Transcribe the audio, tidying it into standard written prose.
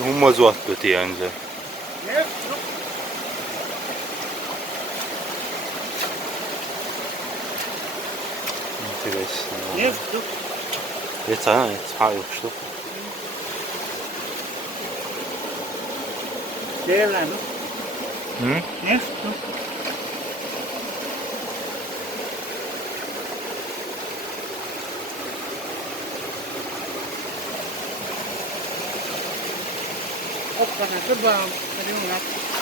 Uma zoatbetjänze. Интересно. Нет, Jetzt habe ich что? делаем. Hm? Нет, Опа, это бам. Пойдем на.